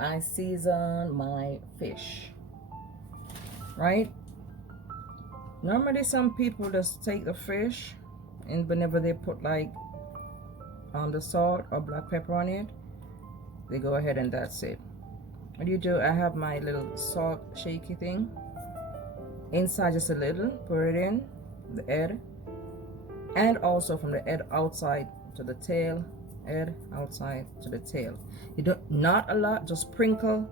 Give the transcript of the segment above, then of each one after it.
I season my fish, right? Normally some people just take the fish and whenever they put like the salt or black pepper on it, they go ahead and that's it. What do you do? I have my little salt shaky thing inside, just a little, put it in the head, and also from the head outside to the tail, head outside to the tail. You don't, not a lot, just sprinkle,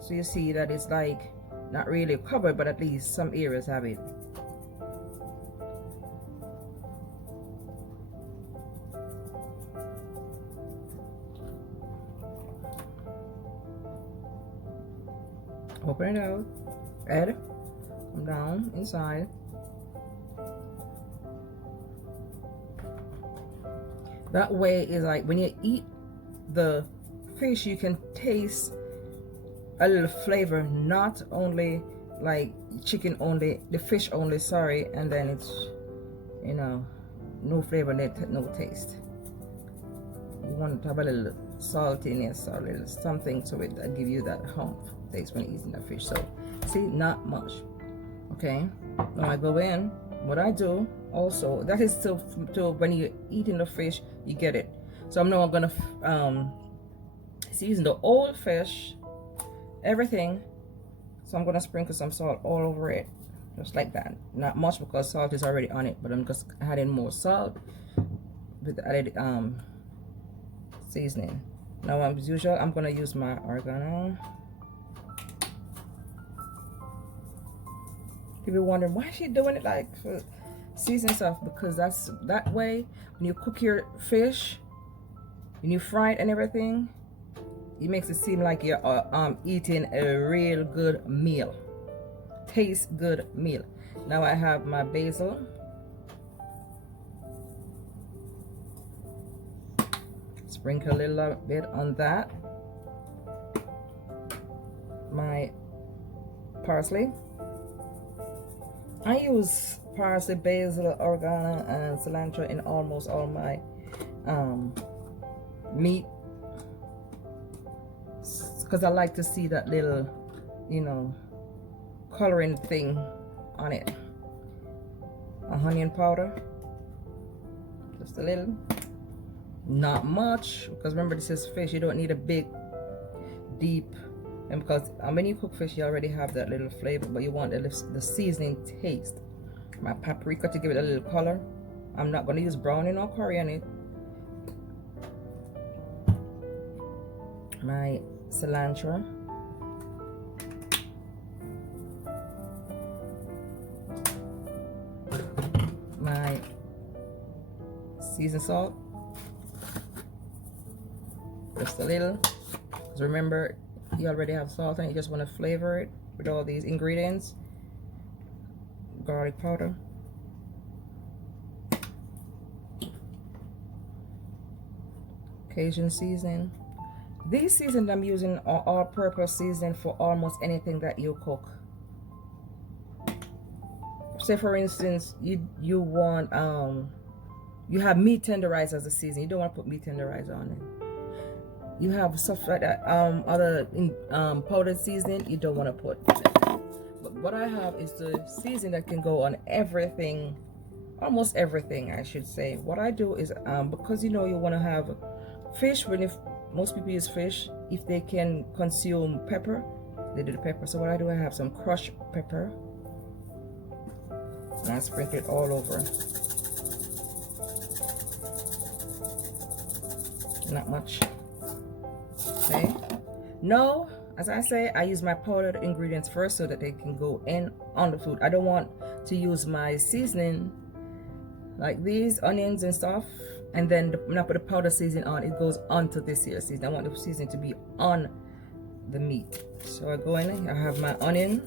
so you see that it's like not really covered, but at least some areas have it. Open it out, head, come down inside. That way is like when you eat the fish, you can taste a little flavor, not only like chicken only, the fish only, sorry, and then it's, you know, no flavor, no taste. You want to have a little saltiness or a little something to it that give you that hump taste when eating the fish. So see, not much. Okay, now I go in. What I do also, that is to when you're eating the fish, you get it. So I'm now gonna season the whole fish, everything. So I'm gonna sprinkle some salt all over it, just like that. Not much because salt is already on it, but I'm just adding more salt with the added seasoning. Now, as usual, I'm gonna use my oregano. People wondering why is she doing it like for season stuff, because that's that way when you cook your fish, when you fry it and everything, it makes it seem like you're eating a real good meal, taste good meal. Now I have my basil, sprinkle a little bit on that, my parsley. I use parsley, basil, oregano, and cilantro in almost all my meat, because I like to see that little, you know, coloring thing on it. Onion powder, just a little, not much, because remember this is fish, you don't need a big deep, and because when you cook fish you already have that little flavor, but you want the seasoning taste. My paprika to give it a little color. I'm not going to use browning or curry on it. My cilantro, my seasoned salt, just a little, because remember you already have salt and you just want to flavor it with all these ingredients. Garlic powder, Cajun seasoning. These seasonings I'm using are all-purpose seasoning for almost anything that you cook. Say for instance, you want you have meat tenderizer as a season. You don't want to put meat tenderizer on it. You have stuff like that, other powdered seasoning, you don't want to put. But what I have is the seasoning that can go on everything, almost everything I should say. What I do is, because you know you want to have fish, when if most people use fish, if they can consume pepper, they do the pepper. So what I do, I have some crushed pepper, and I sprinkle it all over. Not much. Okay. No, as I say, I use my powdered ingredients first so that they can go in on the food. I don't want to use my seasoning like these onions and stuff, and then when I put the powder seasoning on, it goes onto this here seasoning. I want the seasoning to be on the meat. So I go in, I have my onion,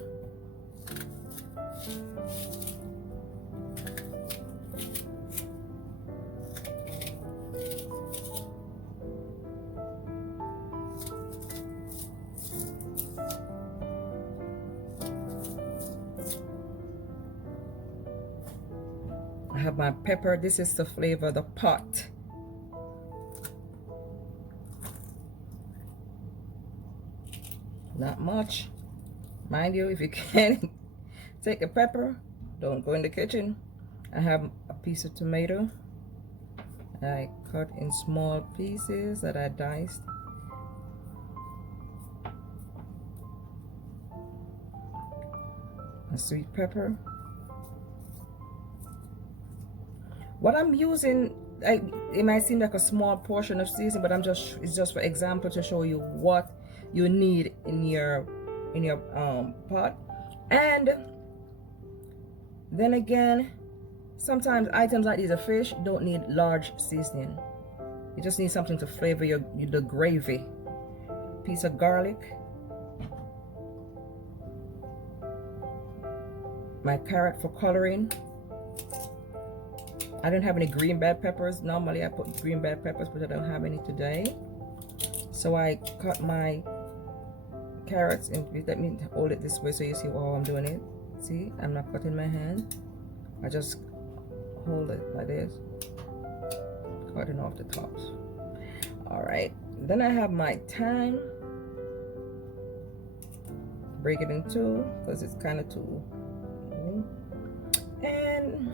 I have my pepper. This is to flavor the pot. not much. Mind you, if you can't take a pepper, don't go in the kitchen. I have a piece of tomato I cut in small pieces that I diced. A sweet pepper. What I'm using, it might seem like a small portion of seasoning, but it's just for example to show you what you need in your pot. And then again, sometimes items like these of fish don't need large seasoning. You just need something to flavor the gravy. Piece of garlic. My carrot for coloring. I don't have any green bell peppers. Normally I put green bell peppers, but I don't have any today. So I cut my carrots in. Let me hold it this way so you see how I'm doing it. See, I'm not cutting my hand. I just hold it like this, cutting off the tops. All right, then I have my thyme. Break it in two because it's kind of too. And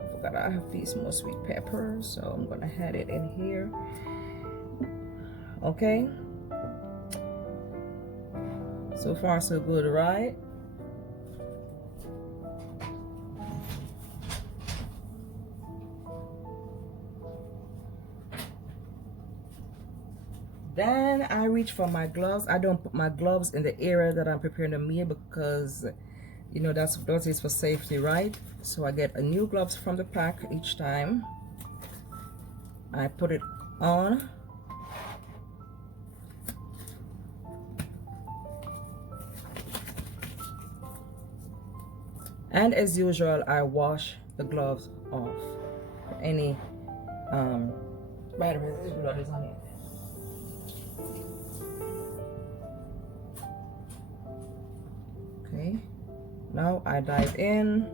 I forgot I have these more sweet peppers, so I'm gonna add it in here. Okay. So far so good, right? Then I reach for my gloves. I don't put my gloves in the area that I'm preparing the meal because, you know, that is for safety, right? So I get a new gloves from the pack each time. I put it on. And as usual, I wash the gloves off. Any vitamins, this blood is on it. Okay, now I dive in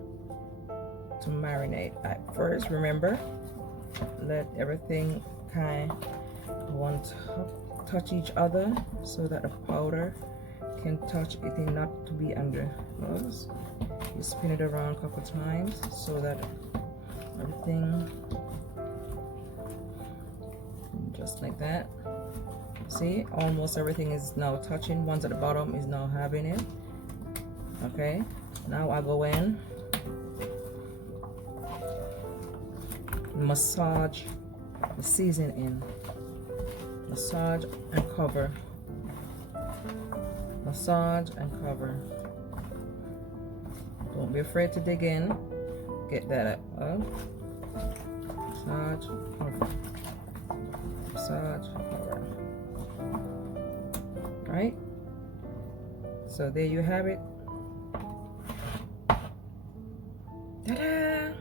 to marinate. I first, remember, let everything kind of touch each other so that the powder can touch it, not to be under gloves. You spin it around a couple times so that everything, just like that. See, almost everything is now touching. Ones at the bottom is now having it. Okay, now I go in, massage the seasoning in, massage and cover, massage and cover. Don't be afraid to dig in. Get that up. Massage, cover. Massage, cover. Right? So there you have it. Ta-da!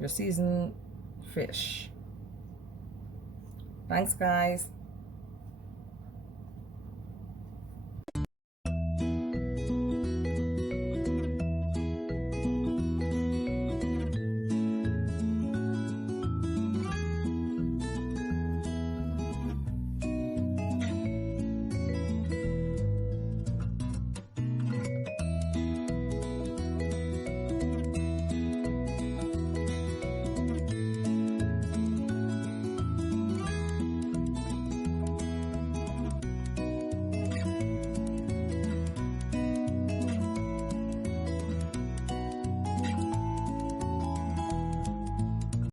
Your seasoned fish. Thanks, guys.